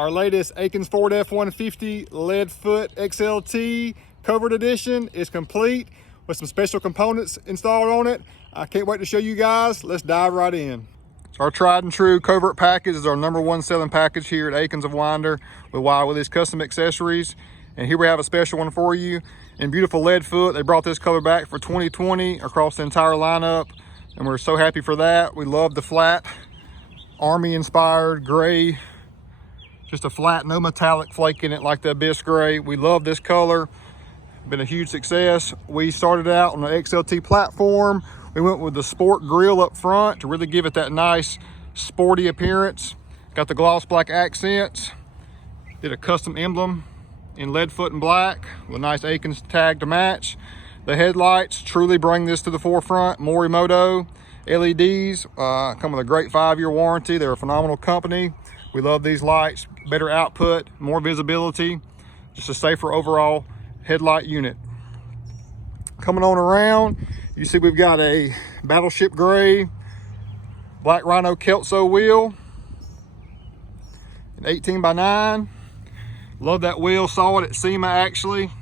Our latest Aikens Ford F150 lead foot XLT covered edition is complete with some special components installed on it. I can't wait to show you guys. Let's dive right in. So our tried and true Covert package is our #1 selling package here at Aikens of Winder with these custom accessories. And here we have a special one for you in beautiful lead foot. They brought this color back for 2020 across the entire lineup, and we're so happy for that. We love the flat Army inspired gray, just a flat, no metallic flake in it like the Abyss gray. We love this color. Been a huge success. We started out on the XLT platform. We went with the sport grille up front to really give it that nice sporty appearance. Got the gloss black accents. Did a custom emblem in lead foot and black with a nice Aikens tag to match. The headlights truly bring this to the forefront. Morimoto LEDs come with a great 5-year warranty. They're a phenomenal company. We love these lights. Better output, more visibility, just a safer overall headlight unit. Coming on around, you see we've got a battleship gray black rhino Kelso wheel, an 18x9. Love that wheel. Saw it at SEMA actually.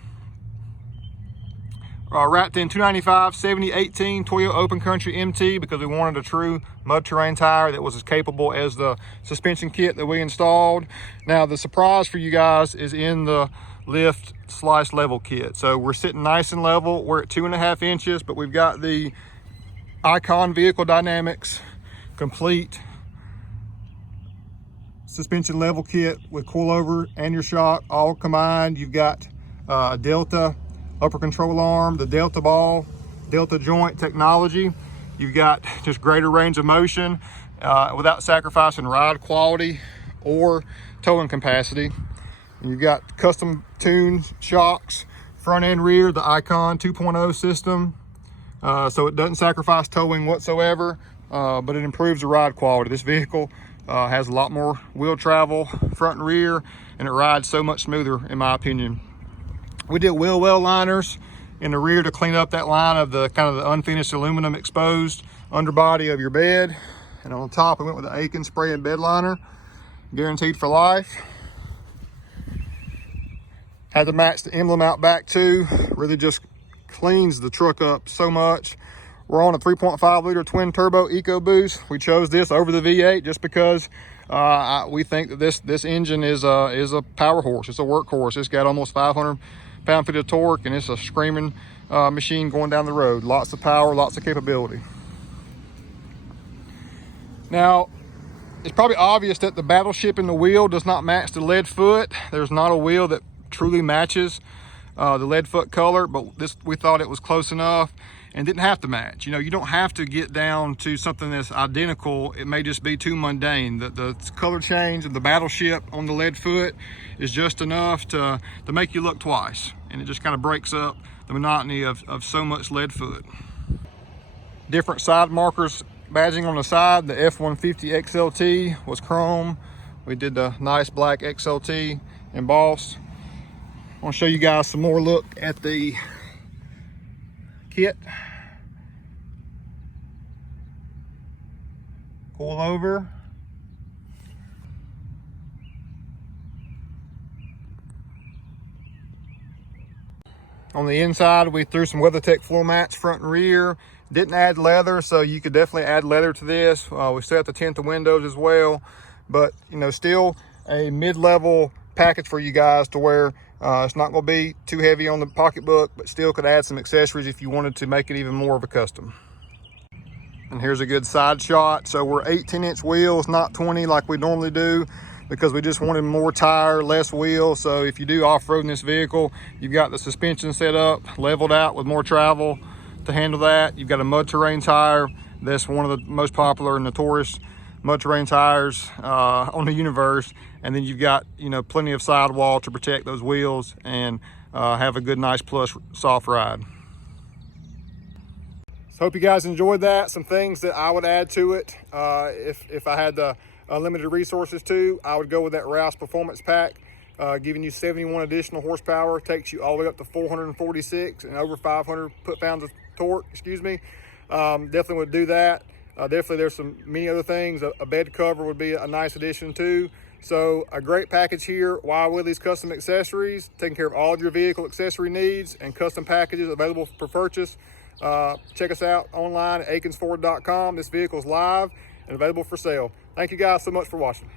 Wrapped in 295 70/18 Toyota Open Country MT because we wanted a true mud terrain tire that was as capable as the suspension kit that we installed. Now the surprise for you guys is in the lift slice level kit. So we're sitting nice and level. We're at 2.5 inches, but we've got the Icon Vehicle Dynamics complete suspension level kit with coilover and your shock all combined. You've got Delta upper control arm, the Delta ball, Delta joint technology. You've got just greater range of motion without sacrificing ride quality or towing capacity. And you've got custom tuned shocks, front and rear, the Icon 2.0 system. So it doesn't sacrifice towing whatsoever, but it improves the ride quality. This vehicle has a lot more wheel travel, front and rear, and it rides so much smoother in my opinion. We did wheel well liners in the rear to clean up that line of the kind of the unfinished aluminum exposed underbody of your bed. And on top, we went with the Aikens spray and bed liner, guaranteed for life. Had to match the emblem out back too. Really just cleans the truck up so much. We're on a 3.5 liter twin turbo EcoBoost. We chose this over the V8 just because we think that this engine is a power horse. It's a workhorse. It's got almost 500 pound-feet of torque, and it's a screaming machine going down the road. Lots of power, lots of capability. Now, it's probably obvious that the battleship in the wheel does not match the lead foot. There's not a wheel that truly matches the lead foot color, but we thought it was close enough and didn't have to match. You know, you don't have to get down to something that's identical. It may just be too mundane. The color change of the battleship on the lead foot is just enough to make you look twice, and it just kind of breaks up the monotony of so much lead foot. Different side markers badging on the side. The F150 XLT was chrome. We did the nice black XLT embossed. I want to show you guys some more look at the kit. Pull over. On the inside, we threw some WeatherTech floor mats front and rear. Didn't add leather, so you could definitely add leather to this. We set to tint the windows as well, but you know, still a mid-level package for you guys to where it's not going to be too heavy on the pocketbook, but still could add some accessories if you wanted to make it even more of a custom. And here's a good side shot. So we're 18-inch wheels, not 20 like we normally do, because we just wanted more tire, less wheel. So if you do off-roading this vehicle, you've got the suspension set up, leveled out with more travel to handle that. You've got a mud terrain tire. That's one of the most popular and notorious mud terrain tires on the universe. And then you've got, you know, plenty of sidewall to protect those wheels and have a good, nice, plush, soft ride. So hope you guys enjoyed that. Some things that I would add to it if I had the unlimited resources to, I would go with that Rouse Performance Pack, giving you 71 additional horsepower, takes you all the way up to 446 and over 500 foot-pounds of torque, excuse me. Definitely would do that. Definitely there's many other things. A bed cover would be a nice addition too. So a great package here, Wild Willie's Custom Accessories, taking care of all of your vehicle accessory needs and custom packages available for purchase. Check us out online at akinsford.com. This vehicle is live and available for sale. Thank you guys so much for watching.